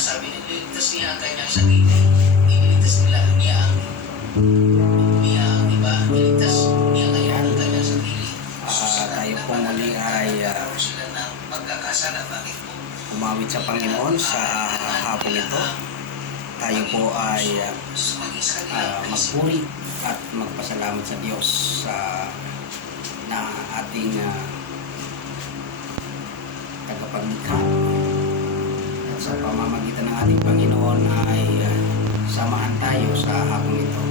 sabi niya, iligtas niya ang kanyang sarili. Iniligtas niya ang iba. Iligtas niya kaya ang kanyang sarili. Tayo po muli ay sila ng pagkakasala. Bakit po? umawit sa Panginoon sa hapon ito. Tayo po ay magpuri at magpasalamat sa Diyos na ating tagapaglikha. At sa pamamagitan ng ating Panginoon ay samahan tayo sa hapon ito.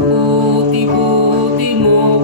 Buti-buti mo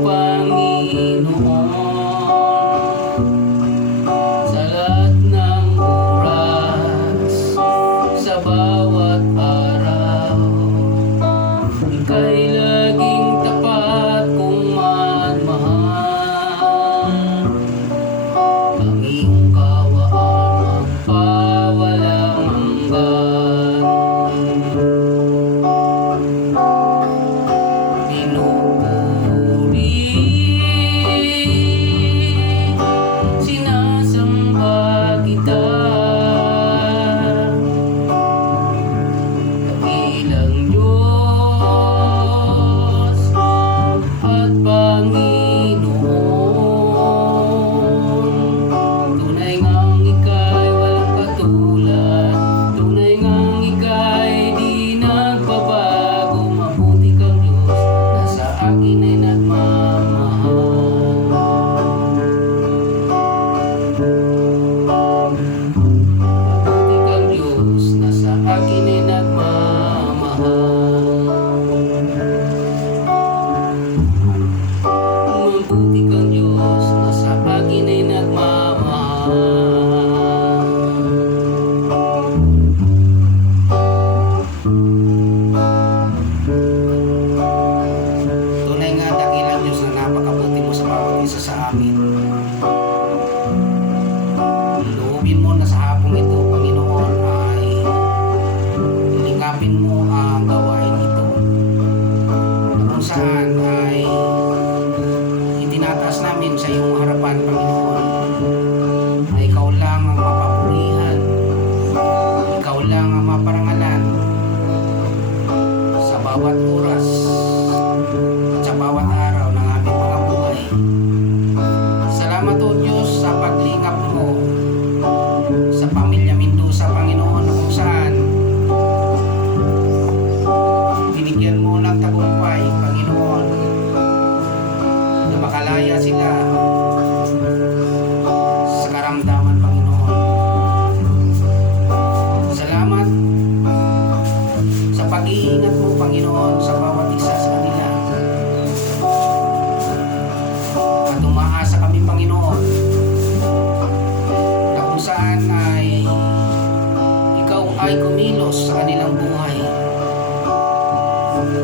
ay kumilos sa kanilang buhay.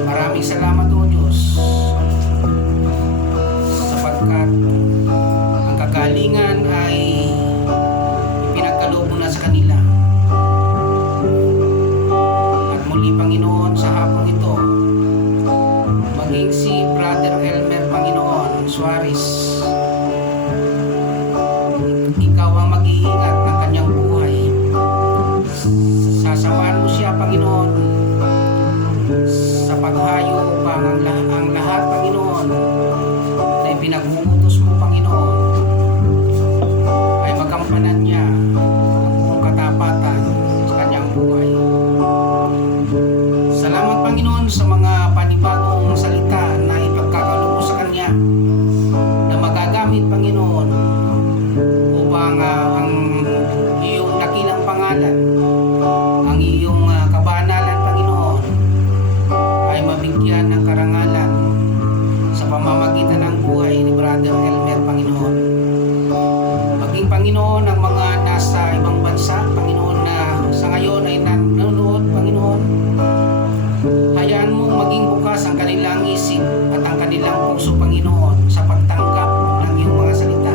Maraming salamat o Diyos, sapagkat ang kagalingan ay pinagkaloob mo na sa kanila. At muli, Panginoon, sa hapong ito, maging si Brother Elmer, Panginoon, Suarez, Ikaw ang mag-iingat ng kanyang buhay. Sasamahan mo siya, Panginoon, sa paghayo upang ang lahat, Panginoon, na ipinagmuutos mo, Panginoon, ay magampanan niya ang buong katapatan sa kanyang buhay. Salamat, Panginoon, sa mga panibagong salita na ipagkakaloob mo sa kanya, na magagamit, Panginoon, upang ang iyong dakilang pangalan, ang iyong kabanalan, Panginoon, ay mabigyan ng karangalan sa pamamagitan ng buhay ni Brother Elmer, Panginoon. Maging, Panginoon, ang mga nasa ibang bansa, Panginoon, na sa ngayon ay nanonood, Panginoon, hayaan mo maging bukas ang kanilang isip at ang kanilang puso, Panginoon, sa pagtanggap ng iyong mga salita.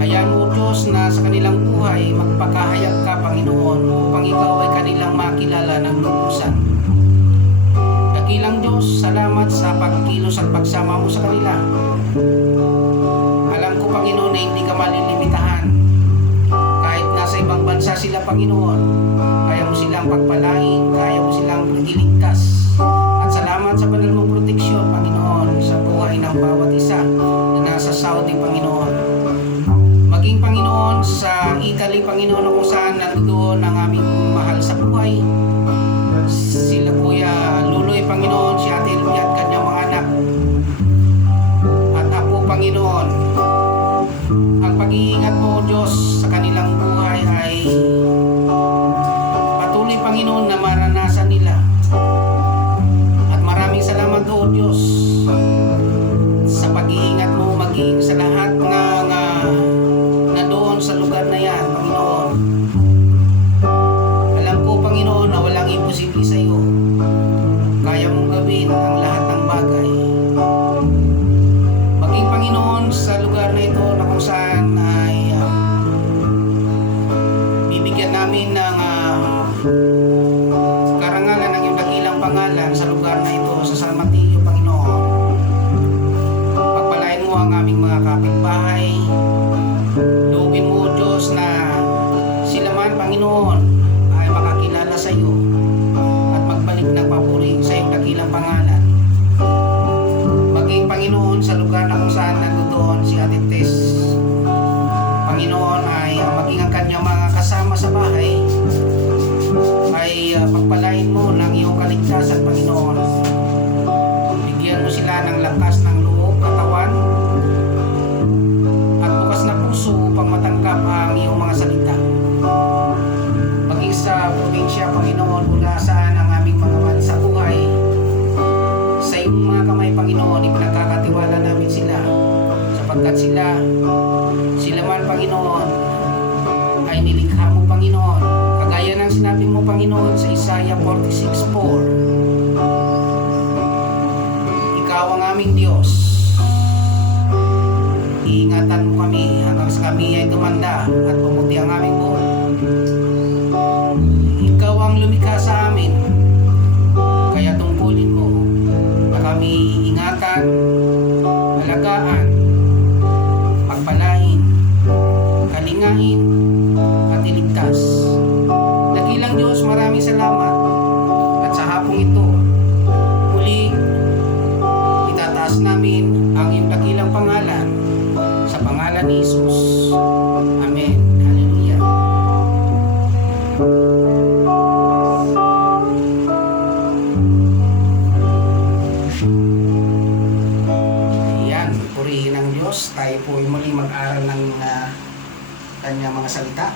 Hayaan mo, Diyos, na sa kanilang buhay magpakahayag ka, Panginoon, upang ikaw ay kanilang makilala ng lubusan. Dakilang Diyos, salamat sa pagkilos at pagsama mo sa kanila. Alam ko, Panginoon, na hindi ka malilimitahan. Kahit nasa ibang bansa sila, Panginoon, kaya mo silang pagpalain, kaya mo silang iligtas. At salamat sa banal mong proteksyon, Panginoon, sa buhay ng bawat isa na nasa Saudi, Panginoon. Maging, Panginoon, sa Italy, Panginoon, kung saan nandoon ang aming mahal sa buhay, sila Kuya Luloy, Panginoon, si Ate Elvia at kanyang mga anak, at Apo, Panginoon. Ang pag-iingat mo, Diyos, sa kanilang buhay ay patuloy, Panginoon, na maranasan nila. At maraming salamat, O Diyos, sa pag-iingat mo maging sa lahat ng nandoon sa lugar na yan, Panginoon. Alam ko, Panginoon, na walang imposible sa iyo. Kaya mong gawin ang lahat ng bagay. Maging, Panginoon, sa lugar na ito na kung saan ay bibigyan namin ng karangalan ng iyong dakilang pangalan sa lugar na ito, sa San Mateo, Panginoon. Pagpalain mo ang aming mga kapitbahay. Loobin mo, Diyos, na sila man, Panginoon, ay makakilala sa iyo at magbalik ng papuri sa iyong dakilang pangalan. Maging, Panginoon, sa lugar na kung saan nandoon si Ate Tess, Panginoon, ay maging ang kanyang mga kasama sa bahay ay pagpalain mo ng iyong kaligtasan, Panginoon. Bigyan mo sila ng lakas ng loob, katawan, at bukas na puso upang matanggap ang iyong mga salita. Maging sa probinsya, Panginoon, kung nasaan ang aming mga mahal sa buhay, sa iyong mga kamay, Panginoon, ipinagkakatiwala namin sila, sapagkat sila man, Panginoon, ay nilikha mo, Panginoon, kagaya ng sinabi mo, Panginoon, sa Isaiah 46:4. Ikaw ang aming Diyos. Iingatan mo kami hanggang sa kami ay tumanda at pumuti ang aming buhok. Ikaw ang lumikha sa amin, kaya tungkulin mo na kami ingatan, alagaan, pagpalain, kalingain, at iligtas. Dakilang Diyos, maraming salamat. At sa hapong ito, muli itataas namin ang iyong dakilang pangalan, sa pangalan ni Jesus. Amen. Hallelujah. Ayan, purihin ang Diyos. Tayo po ay muli mag-aral ng kanyang mga salita.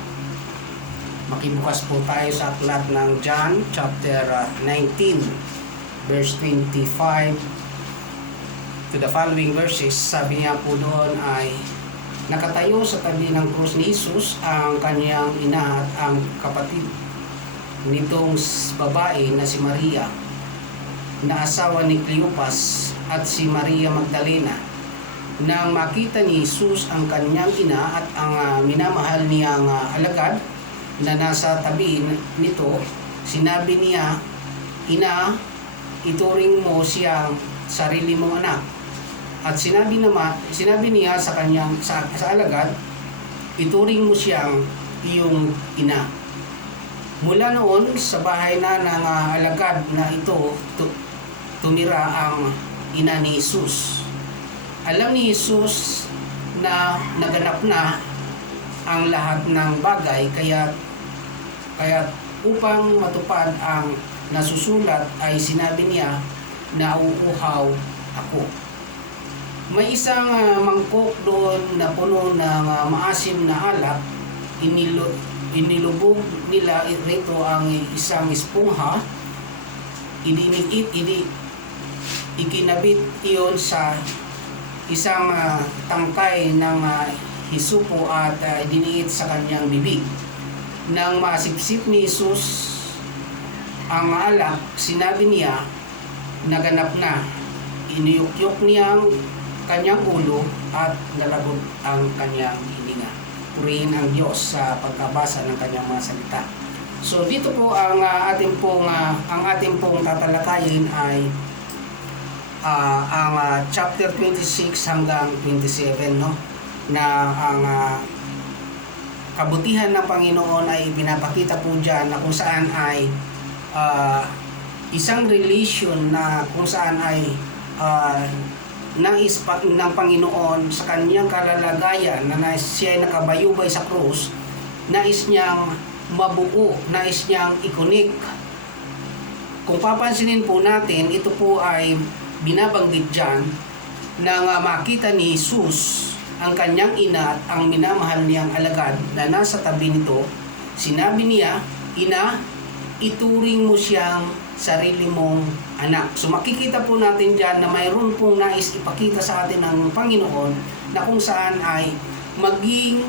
Makibukas po tayo sa aklat ng John chapter 19 verse 25 to the following verses. Sabi niya po doon ay Nakatayo sa tabi ng krus ni Jesus ang kanyang ina at ang kapatid nitong babae na si Maria, na asawa ni Cleopas, at si Maria Magdalena. Nang makita ni Jesus ang kanyang ina at ang minamahal niyang alagad na nasa tabi nito, sinabi niya, "Ina, ituring mo siyang sarili mong anak." At sinabi niya sa kanyang sa alagad, "Ituring mo siyang iyong ina." Mula noon, sa bahay na ng alagad na ito, tumira ang ina ni Jesus. Alam ni Jesus na naganap na ang lahat ng bagay, kaya upang matupad ang nasusulat ay sinabi niya, "Nauuhaw ako." May isang mangkok doon na puno ng maasim na alak. Inilubog nila rito ang isang espongha. Ikinabit iyon sa isang tangkay ng hisupo at idiniit sa kanyang bibig. Nang masipsip ni Jesus ang alak, sinabi niya, "Naganap na." Iniyukyok niya ang kanyang ulo at nalabog ang kanyang hininga. Purihin ang Diyos sa pagkabasa ng kanyang mga salita. So dito po ang ating pong tatalakayin ay ang chapter 26 hanggang 27, no? Na ang kabutihan ng Panginoon ay pinapakita po dyan na kung saan ay isang relation na kung saan ay nais ng Panginoon sa kanyang kalalagayan na siya ay nakabayubay sa krus, nais niyang mabuo, nais niyang i-connect. Kung papansinin po natin, ito po ay binabanggit dyan nang makita ni Jesus ang kanyang ina at ang minamahal niyang alagad na nasa tabi nito. Sinabi niya, "Ina, ituring mo siyang sarili mong anak." So makikita po natin dyan na mayroon pong nais ipakita sa atin ng Panginoon na kung saan ay maging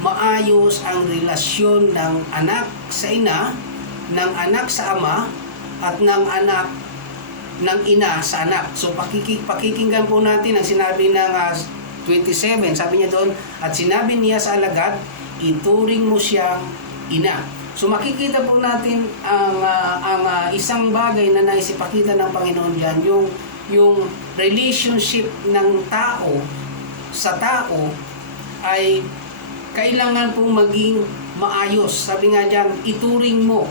maayos ang relasyon ng anak sa ina, ng anak sa ama, at ng anak ng ina sa anak. So pakikinggan po natin ang sinabi ng 27. Sabi niya doon, "At sinabi niya sa alagad, ituring mo siyang ina." So makikita po natin ang isang bagay na naisipakita ng Panginoon diyan, yung relationship ng tao sa tao ay kailangan pong maging maayos. Sabi nga diyan, ituring mo.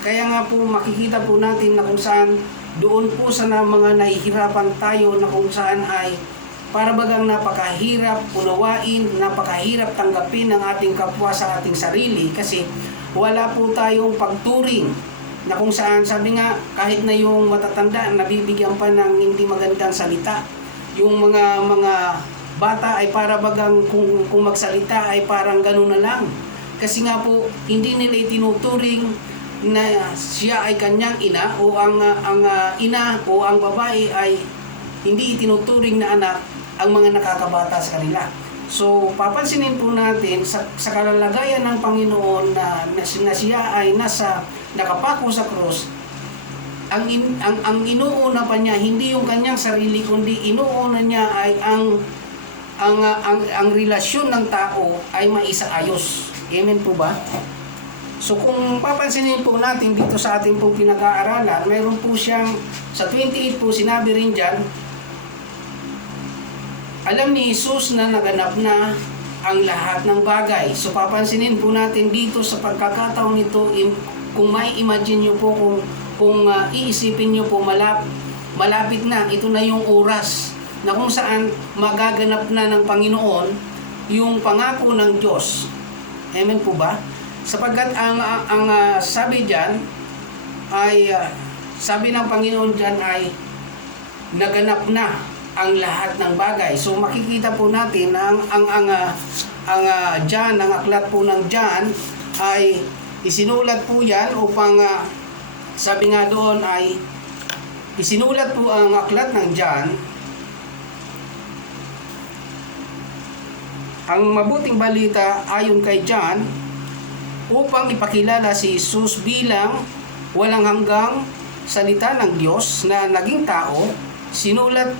Kaya nga po makikita po natin na kung saan doon po sa mga nahihirapan tayo, na kung saan ay para bagang napakahirap unawain, napakahirap tanggapin ng ating kapwa sa ating sarili, kasi wala po tayong pagturing na kung saan, sabi nga, kahit na yung matatanda nabibigyan pa ng hindi magandang salita, yung mga bata ay para bagang kung magsalita ay parang gano'n na lang. Kasi nga po, hindi nila itinuturing na siya ay kanyang ina, o ang ina o ang babae ay hindi itinuturing na anak ang mga nakakabata sa kanila. So papansinin po natin sa kalalagayan ng Panginoon na siya ay nakapako sa krus, ang inuuna pa niya hindi yung kanyang sarili, kundi inuuna niya ay ang relasyon ng tao ay maisaayos. Amen po ba? So kung papansinin po natin dito sa ating pong pinag-aaralan, mayroon po siyang sa 28 po sinabi rin dyan, alam ni Jesus na naganap na ang lahat ng bagay. So papansinin po natin dito sa pagkakataon nito, kung may imagine nyo po, kung iisipin nyo po, malapit na, ito na yung oras na kung saan magaganap na ng Panginoon yung pangako ng Diyos. Amen po ba? Sapagkat ang sabi diyan ay sabi ng Panginoon diyan ay naganap na ang lahat ng bagay. So makikita po natin na ang John, ang aklat po ng John ay isinulat po yan upang sabi nga doon ay isinulat po ang aklat ng John ang mabuting balita ayon kay John upang ipakilala si Jesus bilang walang hanggang salita ng Diyos na naging tao. Sinulat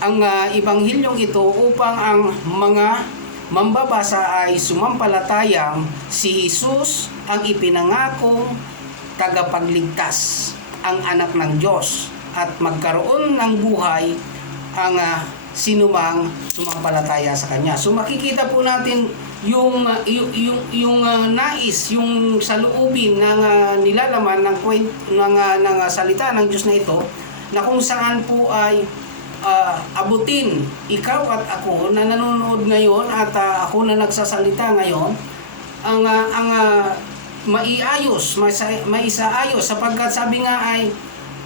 ang ebanghilyong ito upang ang mga mambabasa ay sumampalatayang si Jesus ang ipinangakong tagapagligtas, ang anak ng Diyos, at magkaroon ng buhay ang sinumang sumampalataya sa Kanya. So makikita po natin yung nais, yung saloobin ng nilalaman ng salita ng Diyos na ito, na kung saan po ay abutin ikaw at ako na nanonood ngayon at ako na nagsasalita ngayon, ang maisaayos, sapagkat sabi nga ay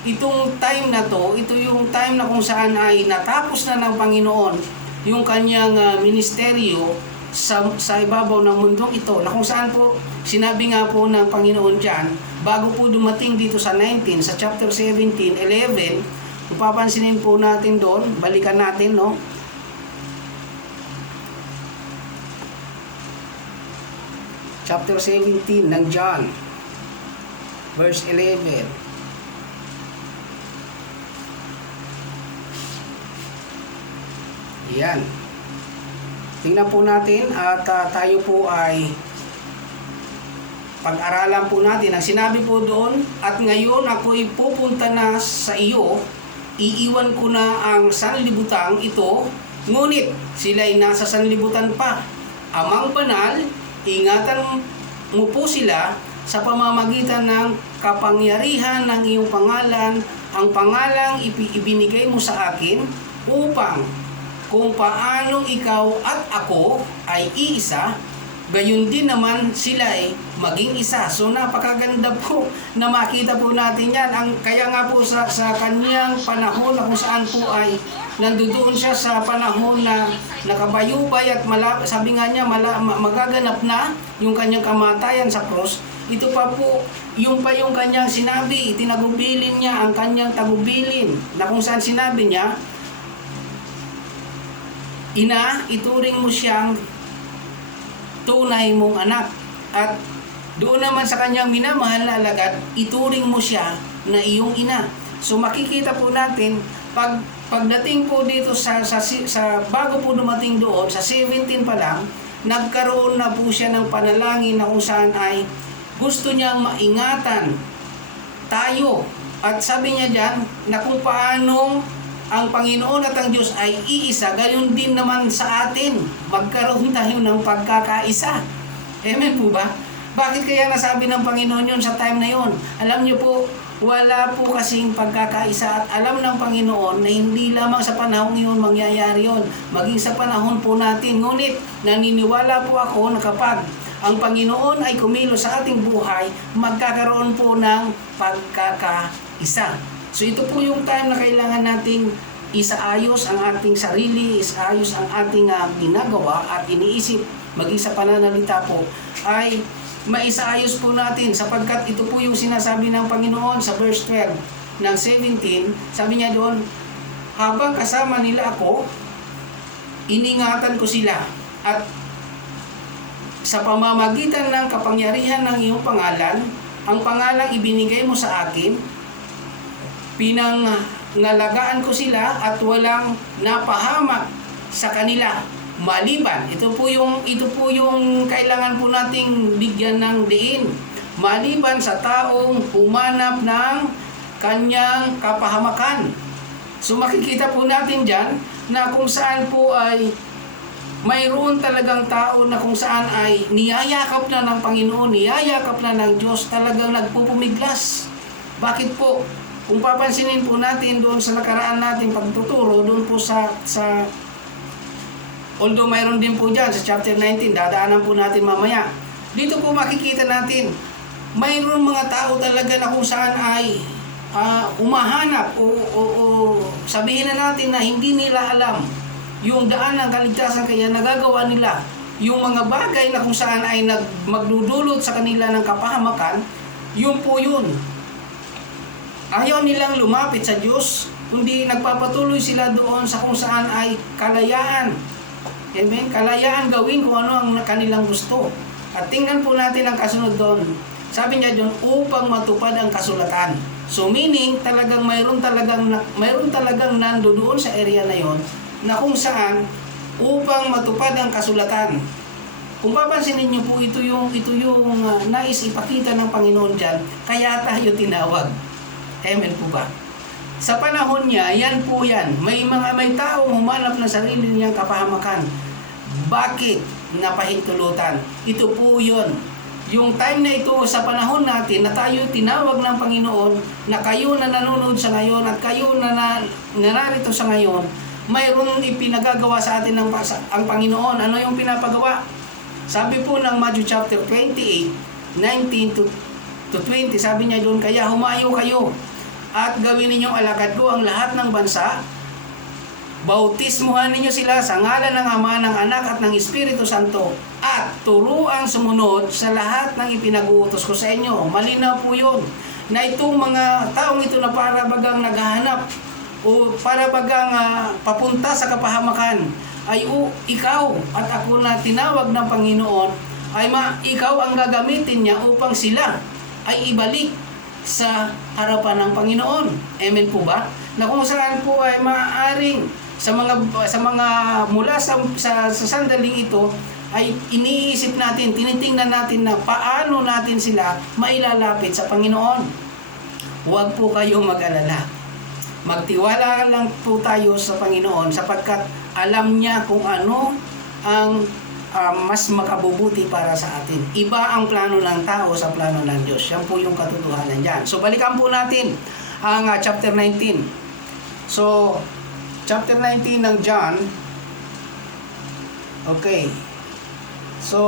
itong time na to, ito yung time na kung saan ay natapos na ng Panginoon yung kanyang ministeryo sa ibabaw ng mundong ito, na kung saan po sinabi nga po ng Panginoon dyan, bago po dumating dito sa 19, sa chapter 17, 11, kung papansinin po natin doon, balikan natin, no? Chapter 17 ng John, verse 11. Yan. Tingnan po natin at tayo po ay pag-aralan po natin. Ang sinabi po doon, at ngayon ako'y pupunta na sa iyo, iiwan ko na ang sanlibutang ito, ngunit sila'y nasa sanlibutan pa. Amang banal, ingatan mo po sila sa pamamagitan ng kapangyarihan ng iyong pangalan, ang pangalang ibinigay mo sa akin, upang kung paanong ikaw at ako ay iisa, gayon din naman sila ay maging isa. So napakaganda po na makita po natin yan. Kaya nga po sa kanyang panahon na kung saan po ay nandoon siya sa panahon na nakabayubay at sabi nga niya magaganap na yung kanyang kamatayan sa cross. Ito pa po, yung kanyang sinabi, tinagubilin niya ang kanyang tagubilin, na kung saan sinabi niya, Ina, ituring mo siyang tunay mong anak. At doon naman sa kanyang minamahal na alagad, ituring mo siya na iyong ina. So makikita po natin, pagdating po dito sa bago po dumating doon, sa 17 pa lang, nagkaroon na po siya ng panalangin na kung saan ay gusto niyang maingatan tayo. At sabi niya dyan, na kung paanong ang Panginoon at ang Diyos ay iisa, gayon din naman sa atin, magkaroon tayo ng pagkakaisa. Amen po ba? Bakit kaya nasabi ng Panginoon yun sa time na yun? Alam niyo po, wala po kasing pagkakaisa, at alam ng Panginoon na hindi lamang sa panahon yun mangyayari yun, maging sa panahon po natin. Ngunit naniniwala po ako na kapag ang Panginoon ay kumilos sa ating buhay, magkakaroon po ng pagkakaisa. So ito po yung time na kailangan nating isaayos ang ating sarili, isaayos ang ating ginagawa at iniisip, maging sa pananalita po, ay maisaayos po natin, sapagkat ito po yung sinasabi ng Panginoon sa verse 12 ng 17. Sabi niya doon, habang kasama nila ako, iningatan ko sila, at sa pamamagitan ng kapangyarihan ng iyong pangalan, ang pangalang ibinigay mo sa akin, pinangalagaan ko sila at walang napahamak sa kanila maliban. Ito po yung kailangan po nating bigyan ng diin. Maliban sa taong humanap ng kanyang kapahamakan. So makikita po natin dyan na kung saan po ay mayroon talagang tao na kung saan ay niyayakap na ng Panginoon, niyayakap na ng Diyos, talagang nagpupumiglas. Bakit po? Kung papansinin po natin doon sa nakaraan natin pagtuturo, doon po sa although mayroon din po dyan sa chapter 19, dadaanan po natin mamaya. Dito po makikita natin, mayroon mga tao talaga na kung saan ay umahanap o sabihin na natin na hindi nila alam yung daan ng kaligtasan, kaya nagagawa nila yung mga bagay na kung saan ay magdudulot sa kanila ng kapahamakan. Yun po yun. Ayaw nilang lumapit sa Diyos, kundi nagpapatuloy sila doon sa kung saan ay kalayaan. Amen? Kalayaan gawin kung ano ang kanilang gusto. At tingnan po natin ang kasunod doon. Sabi niya doon, upang matupad ang kasulatan. So meaning, talagang mayroon talagang nandoon sa area na yon na kung saan upang matupad ang kasulatan. Kung papansinin niyo po, ito yung nais ipakita ng Panginoon diyan, kaya tayo tinawag. Amen po ba? Sa panahon niya, yan po yan. May taong humanap ng sarili niyang kapahamakan. Bakit napahintulutan? Ito po yun. Yung time na ito sa panahon natin na tayo tinawag ng Panginoon, na kayo na nanonood sa ngayon at kayo na narito sa ngayon, mayroong ipinagagawa sa atin ang Panginoon. Ano yung pinapagawa? Sabi po ng Matthew chapter 28, 19 to 20, sabi niya doon, kaya humayo kayo at gawin ninyong alagad ko ang lahat ng bansa. Bautismuhan ninyo sila sa ngalan ng Ama, ng Anak at ng Espiritu Santo, at turuang sumunod sa lahat ng ipinag-uutos ko sa inyo. Malinaw po yun na itong mga taong ito na para bagang naghahanap o para bagang papunta sa kapahamakan ay ikaw at ako na tinawag ng Panginoon ay ikaw ang gagamitin niya upang sila ay ibalik sa harapan ng Panginoon. Amen po ba? Na kung saan po ay maaaring sa mga mula sa sandaling ito ay iniisip natin, tinitingnan natin na paano natin sila mailalapit sa Panginoon. Huwag po kayong mag-alala. Magtiwala lang po tayo sa Panginoon sapagkat alam niya kung ano ang mas makabubuti para sa atin. Iba ang plano ng tao sa plano ng Diyos. Yan po yung katotohanan dyan. So balikan po natin ang chapter 19. So chapter 19 ng John. Okay. So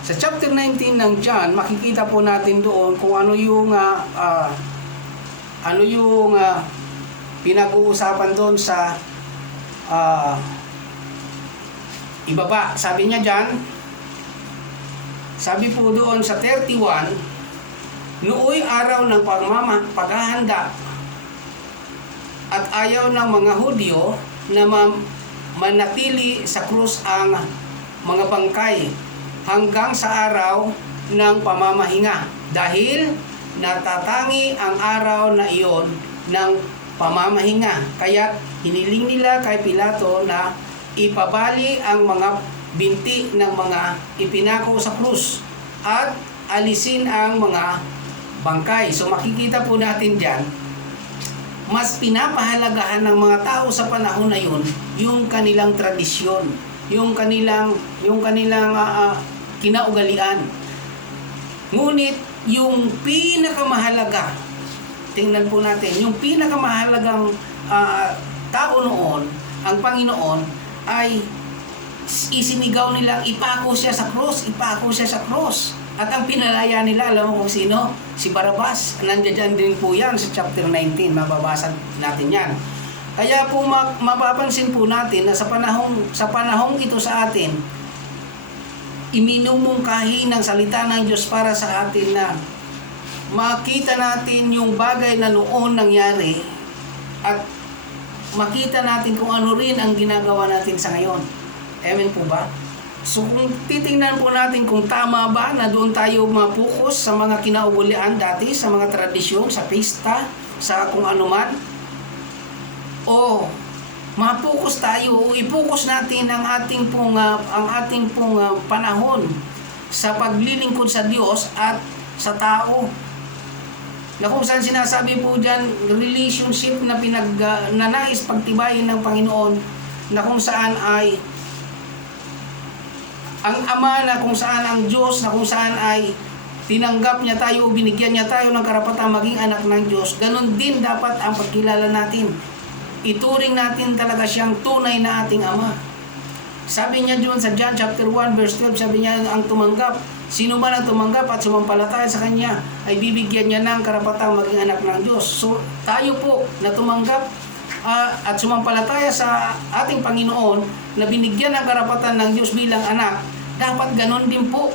sa chapter 19 ng John, makikita po natin doon kung ano yung pinag-uusapan doon sa ibaba. Sabi niya dyan, sabi po doon sa 31, nooy araw ng paghahanda at ayaw ng mga Hudyo na manatili sa krus ang mga bangkay hanggang sa araw ng pamamahinga, dahil natatangi ang araw na iyon ng pamamahinga. Kaya hiniling nila kay Pilato na ipabali ang mga binti ng mga ipinako sa krus at alisin ang mga bangkay. So makikita po natin dyan, mas pinapahalagahan ng mga tao sa panahon na yun yung kanilang tradisyon, yung kanilang kinaugalian. Ngunit yung pinakamahalaga, tingnan po natin, yung pinakamahalagang tao noon, ang Panginoon, ay isinigaw nilang ipako siya sa cross, ipako siya sa cross. At ang pinalaya nila, alam mo kung sino? Si Barabas. Nandiyan din po yan sa chapter 19. Mababasa natin yan. Kaya po mapapansin po natin na sa panahong ito sa atin, iminumungkahi ng salita ng Diyos para sa atin na makita natin yung bagay na noon nangyari at makita natin kung ano rin ang ginagawa natin sa ngayon. Amen po ba? So kung titingnan po natin kung tama ba na doon tayo mapokus sa mga kinauulian dati, sa mga tradisyon, sa pista, sa kung ano man, o mapokus tayo o ipokus natin ang ating pong panahon sa paglilingkod sa Diyos at sa tao. Na kung saan sinasabi po dyan, relationship na nais pagtibayin ng Panginoon, na kung saan ay ang Ama, na kung saan ang Diyos, na kung saan ay tinanggap niya tayo o binigyan niya tayo ng karapatang maging anak ng Diyos. Ganon din dapat ang pagkilala natin. Ituring natin talaga siyang tunay na ating Ama. Sabi niya doon sa John chapter 1 verse 12, sabi niya ang tumanggap, sino man ang tumanggap at sumampalataya sa Kanya ay bibigyan niya ng karapatang maging anak ng Diyos. So tayo po na tumanggap at sumampalataya sa ating Panginoon na binigyan ng karapatan ng Diyos bilang anak, dapat ganon din po.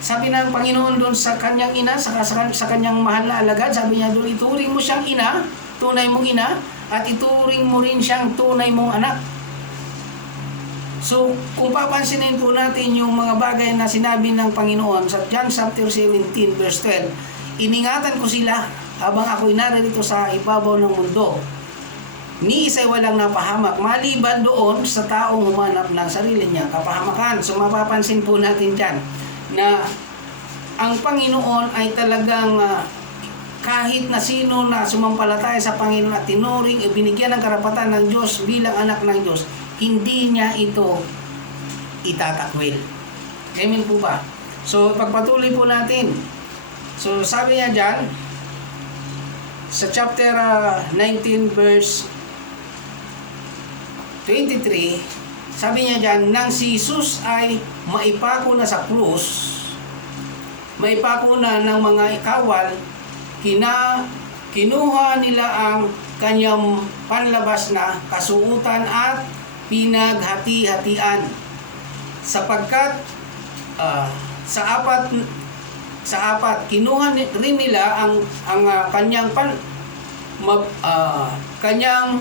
Sabi ng Panginoon doon sa kanyang ina, sa kanyang mahal na alagad, sabi niya doon, ituring mo siyang ina, tunay mong ina, at ituring mo rin siyang tunay mong anak. So, kung papansinin po natin yung mga bagay na sinabi ng Panginoon sa John chapter 17 verse 12, iningatan ko sila habang ako'y narito sa ibabaw ng mundo. Ni isa'y walang napahamak, maliban doon sa taong humanap ng sarili niya kapahamakan. So, mapapansin po natin dyan na ang Panginoon ay talagang kahit na sino na sumampalataya sa Panginoon at tinuring, binigyan ng karapatan ng Diyos bilang anak ng Diyos, hindi niya ito itatakwil. Amen po ba? So, pagpatuloy po natin. So, sabi niya dyan, sa chapter 19 verse 23, sabi niya dyan, nang si Jesus ay maipako na sa krus, maipako na ng mga kawal, kinuha nila ang kanyang panlabas na kasuutan at pinaghati-hatian sapagkat sa apat kinuha rin nila ang kanyang kanyang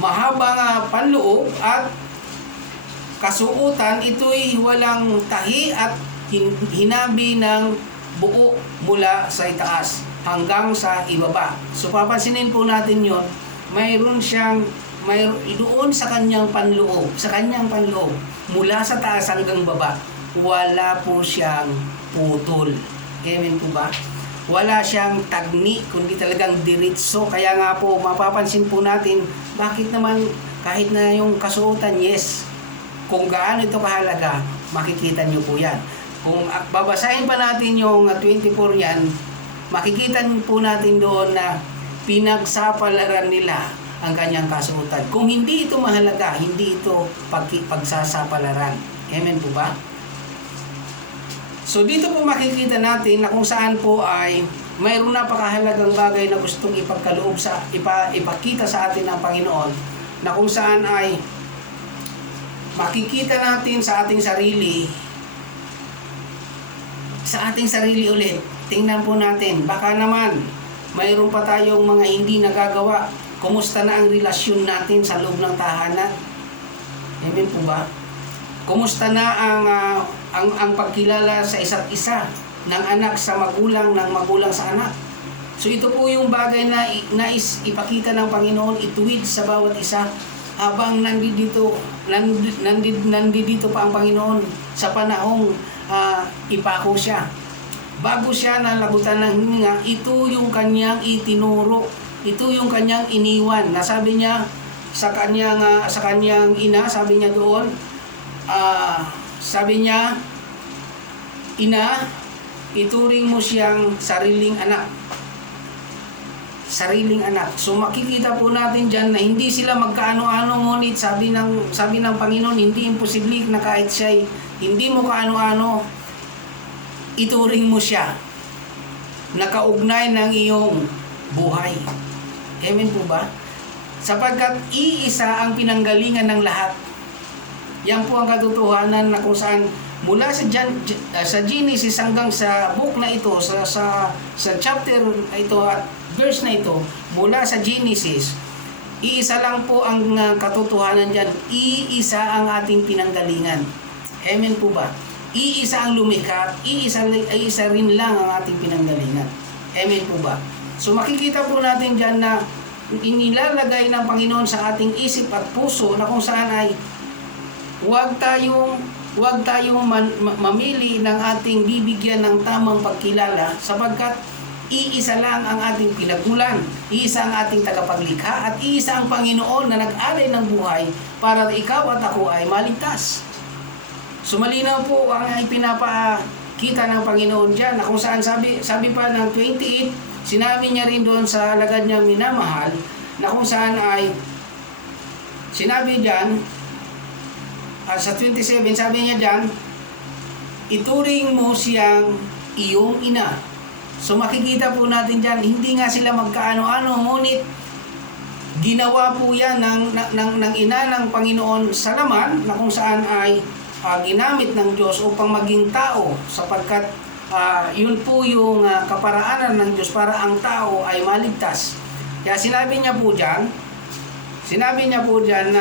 mahabang panloob at kasuutan. Ito'y walang tahi at hinabi ng buo mula sa itaas hanggang sa ibaba. So papansinin po natin yon, mayroon doon sa kanyang panloob, mula sa taas hanggang baba, wala po siyang putol. Amen po ba? Wala siyang tagni, kundi talagang diretso. Kaya nga po, mapapansin po natin, bakit naman kahit na yung kasuotan, yes, kung gaano ito kahalaga, makikita nyo po yan. Kung babasahin pa natin yung 24 yan, makikita po natin doon na pinagsapalaran nila ang kanyang kasuotan. Kung hindi ito mahalaga, hindi ito pagsasapalaran. Amen po ba? So dito po makikita natin na kung saan po ay mayroon napakahalagang bagay na gustong ipakita sa atin ng Panginoon, na kung saan ay makikita natin sa ating sarili ulit. Tingnan po natin, baka naman mayroon pa tayong mga hindi nagagawa. Kumusta na ang relasyon natin sa loob ng tahanan? Amen po ba? Kumusta na ang pagkilala sa isa't isa ng anak sa magulang, ng magulang sa anak? So ito po yung bagay na nais ipakita ng Panginoon, ituwid sa bawat isa habang nandito pa ang Panginoon sa panahong ipako siya. Bago siya nalagutan ng hininga, ito yung kanyang itinuro. Ito yung kanyang iniwan. Nasabi niya sa kanyang ina, sabi niya doon, sabi niya, ina, ituring mo siyang sariling anak. Sariling anak. So makikita po natin diyan na hindi sila magkaano-ano, ngunit sabi ng Panginoon, hindi imposible na kahit siya'y hindi mo kaano-ano, ituring mo siya nakaugnay ng iyong buhay. Amen po ba? Sapagkat iisa ang pinanggalingan ng lahat. Yan po ang katotohanan na kung saan mula sa Genesis hanggang sa book na ito, sa chapter na ito at verse na ito, mula sa Genesis, iisa lang po ang katotohanan dyan. Iisa ang ating pinanggalingan. Amen po ba? Iisa ang lumikha, iisa rin lang ang ating pinanggalingan. Amen po ba? So makikita po natin dyan na inilalagay ng Panginoon sa ating isip at puso na kung saan ay huwag tayong mamili ng ating bibigyan ng tamang pagkilala, sapagkat iisa lang ang ating pinagmulan, iisa ang ating tagapaglikha, at iisa ang Panginoon na nag-alay ng buhay para ikaw at ako ay maligtas. So malinaw po ang ipinapakita ng Panginoon dyan, na kung saan sabi pa ng 28, sinabi niya rin doon sa alagad niyang minamahal, na kung saan ay sinabi dyan, sa 27, sabi niya dyan, ituring mo siyang iyong ina. So makikita po natin dyan, hindi nga sila magkaano-ano, ngunit ginawa po yan ng ina ng Panginoon sa laman, na kung saan ay ginamit ng Diyos upang maging tao, sapagkat yun po yung kaparaanan ng Diyos para ang tao ay maligtas. Kaya sinabi niya po dyan, Sinabi niya po dyan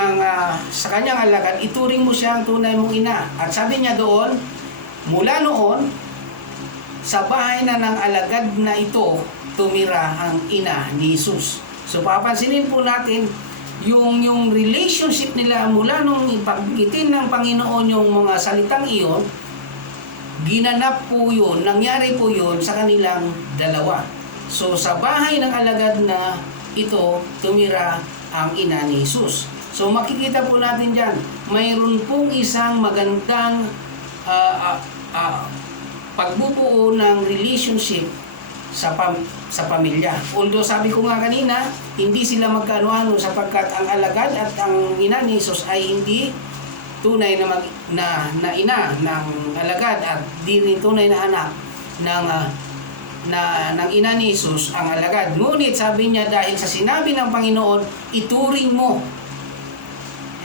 sa kanyang alagad, ituring mo siyang tunay mong ina. At sabi niya doon, mula noon, sa bahay na ng alagad na ito, tumira ang ina ni Jesus. So papansinin po natin, yung relationship nila mula nung ipagkitin ng Panginoon yung mga salitang iyon, ginanap po yun, nangyari po yun sa kanilang dalawa. So sa bahay ng alagad na ito, tumira ang ina ni Jesus. So makikita po natin dyan, mayroon pong isang magandang pagbubuo ng relationship sa pamilya. Although sabi ko nga kanina, hindi sila magkaano-ano sapagkat ang alagad at ang ina ni Jesus ay hindi tunay na ina ng alagad at di rin tunay na anak ng ina ni Jesus ang alagad. Ngunit sabi niya, dahil sa sinabi ng Panginoon, ituring mo.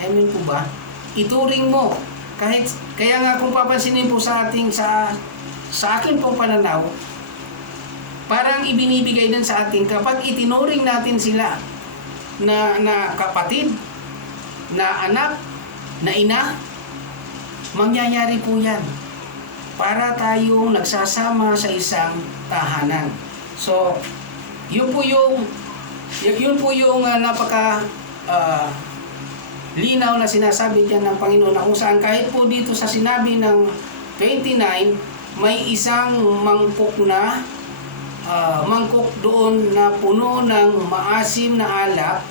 Amen po ba? Ituring mo. Kaya nga kung papansinin po sa akin pong pananaw, parang ibinibigay din sa atin kapag itinuring natin sila na kapatid, na anak, na ina, mangyayari po yan para tayong nagsasama sa isang tahanan. So, yun po yung napaka linaw na sinasabi diyan ng Panginoon, na kung saan kahit po dito sa sinabi ng 29, may isang mangkok doon na puno ng maasim na alak.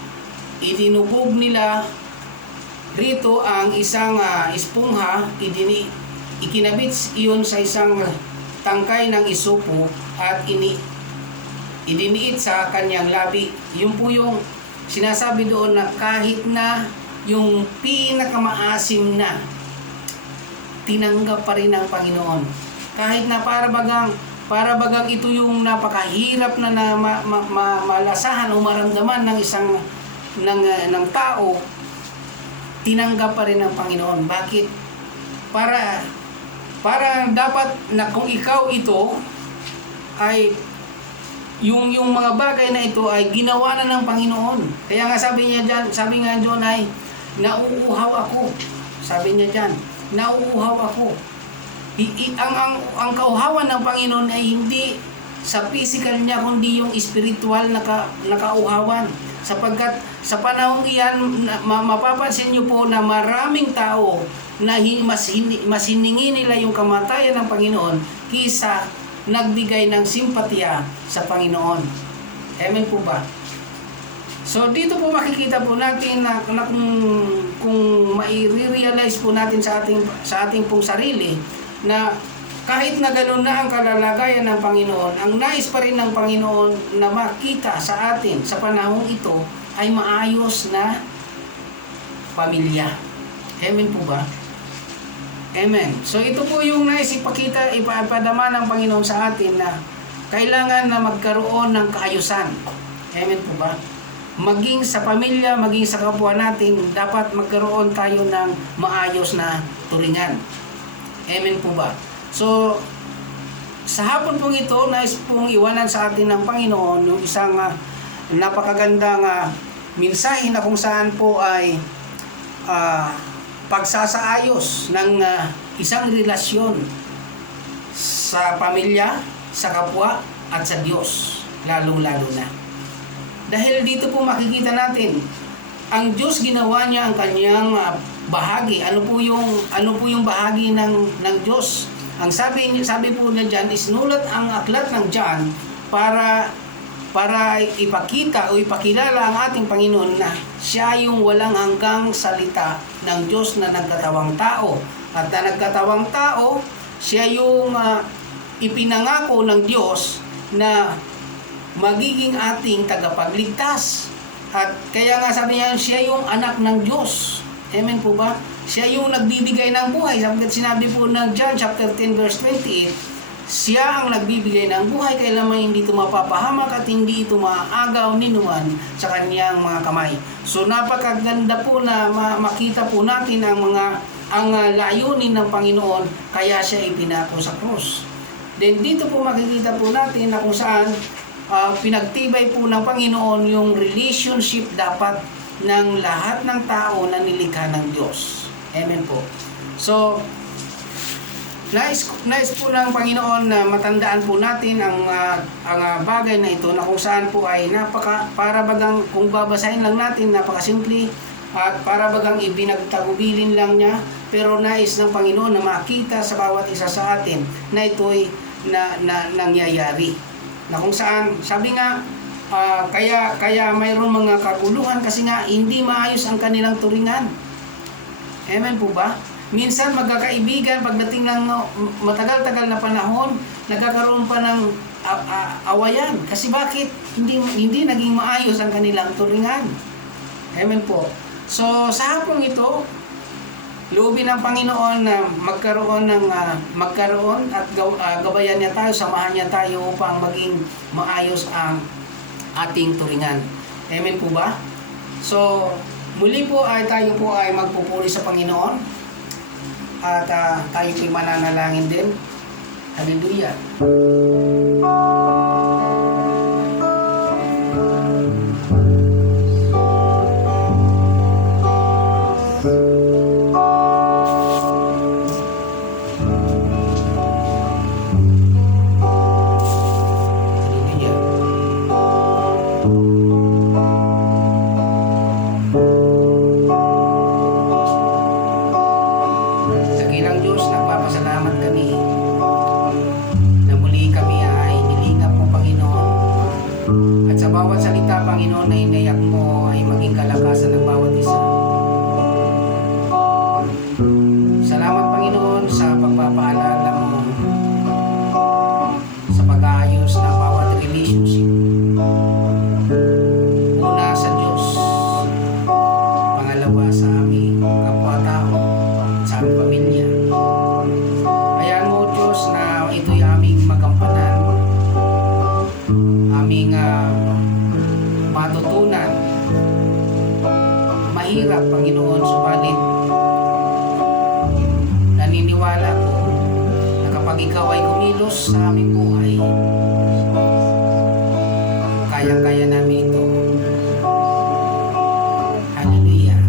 Itinubog nila rito ang isang espongha, ikinabit iyon sa isang tangkay ng isopo at idiniit sa kanyang labi. Yun po yung sinasabi doon na kahit na yung pinakamaasim na, tinanggap pa rin ng Panginoon. Kahit na para bagang ito yung napakahirap na malasahan o maramdaman ng isang ng tao, tinanggap pa rin ng Panginoon. Bakit? Para dapat na kung ikaw ito ay yung mga bagay na ito ay ginawa na ng Panginoon. Kaya nga sabi nga diyan ay nauuhaw ako. Sabi niya diyan, nauuhaw ako. Ang kauhawan ng Panginoon ay hindi sa physical niya kundi yung spiritual na kauhawan. Sapagkat sa panahong iyan, mapapansin niyo po na maraming tao na mas hiningi nila yung kamatayan ng Panginoon kisa nagbigay ng simpatya sa Panginoon. Amen po ba? So dito po makikita po natin na kung mai-realize po natin sa ating pong sarili na kahit na gano'n na ang kalalagayan ng Panginoon, ang nais pa rin ng Panginoon na makita sa atin sa panahong ito ay maayos na pamilya. Amen po ba? Amen. So ito po yung nais ipadama ng Panginoon sa atin na kailangan na magkaroon ng kaayusan. Amen po ba? Maging sa pamilya, maging sa kapwa natin, dapat magkaroon tayo ng maayos na turingan. Amen po ba? So, sa hapon pong ito, nais pong iwanan sa atin ng Panginoon yung isang napakagandang mensahe na kung saan po ay pagsasaayos ng isang relasyon sa pamilya, sa kapwa, at sa Diyos, lalong-lalo na. Dahil dito po makikita natin, ang Diyos ginawa niya ang kanyang bahagi. Ano po yung bahagi ng Diyos? Ang sabi po niya diyan, isinulat ang aklat ng John para ipakita o ipakilala ang ating Panginoon na siya yung walang hanggang salita ng Diyos na nagkatawang tao. At na nagkatawang tao, siya yung ipinangako ng Diyos na magiging ating tagapagligtas. At kaya nga sabi niya, siya yung anak ng Diyos. Amen po ba? Siya yung nagbibigay ng buhay. Sinabi po ng John chapter 10 verse 28, siya ang nagbibigay ng buhay, kailanman hindi ito mapapahamak at hindi ito maaagaw ni numan sa kanyang mga kamay. So napakaganda po na makita po natin ang layunin ng Panginoon, kaya siya ipinako sa krus. Then dito po makikita po natin na kung saan pinagtibay po ng Panginoon yung relationship dapat ng lahat ng tao na nilikha ng Diyos. Amen po. So, nais po ng Panginoon na matandaan po natin ang bagay na ito, na kung saan po ay para bagang, kung babasahin lang natin, napakasimple at para bagang ibinagtagubilin lang niya, pero nais ng Panginoon na makita sa bawat isa sa atin na ito'y nangyayari. Na kung saan, sabi nga, kaya mayroong mga kaguluhan kasi nga hindi maayos ang kanilang turingan. Amen po ba? Minsan magkakaibigan, pagdating ng matagal-tagal na panahon, nagkakaroon pa ng awayan. Kasi bakit? Hindi naging maayos ang kanilang turingan. Amen po. So sa hapong ito, loobin ng Panginoon na magkaroon at gabayan niya tayo, samahan niya tayo upang maging maayos ang ating turingan. Amen po ba? So muli po ay tayo po ay magpupuri sa Panginoon. At tayo po'y mananalangin din. Hallelujah. Panginoon, na inayak mo ay maging kalakasan ng bawat isa. Salamat, Panginoon, sa pagpapaalala mo sa pag-aayos ng bawat relationship. Una sa Diyos, pangalawa sa aming kapwa-tao, sa aming pamilya. Hayaan mo, Diyos, na ito'y aming magampanan, aming matutunan. Mahirap, Panginoon, subalit naniniwala ko na kapag ikaw ay kumilos sa aming buhay, kayang-kaya namin ito. Hallelujah.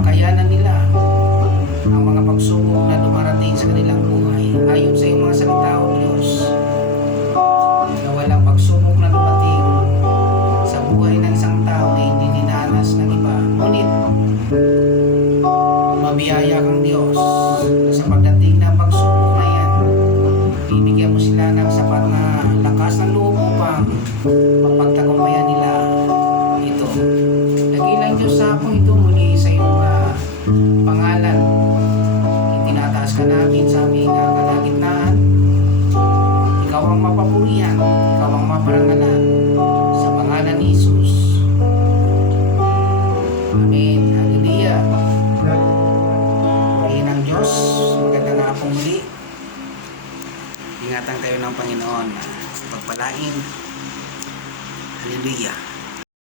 makayanan nila ang mga pagsubok na dumarating sa kanilang buhay. Ayon sa iyong mga salita, O Diyos, na walang pagsubok na dumating sa buhay ng isang tao na hindi dinanas ng iba. Ngunit, mabiyaya kang Diyos na sa pagdating ng pagsubok na yan, bibigyan mo sila ng sapat na lakas ng loob upang mapagtagumpayan nila ito. Nagilang Diyos sa hapong ito muli sa iyong pangalan. Itinataas ka namin sa aming kalagitnaan. Ikaw ang mapapurihan, ikaw ang maparangalan sa pangalan ni Jesus. Amen. Hallelujah. Purihin ang Diyos. Magandang hapong muli. Ingatan kayo ng Panginoon. Pagpalain. Hallelujah.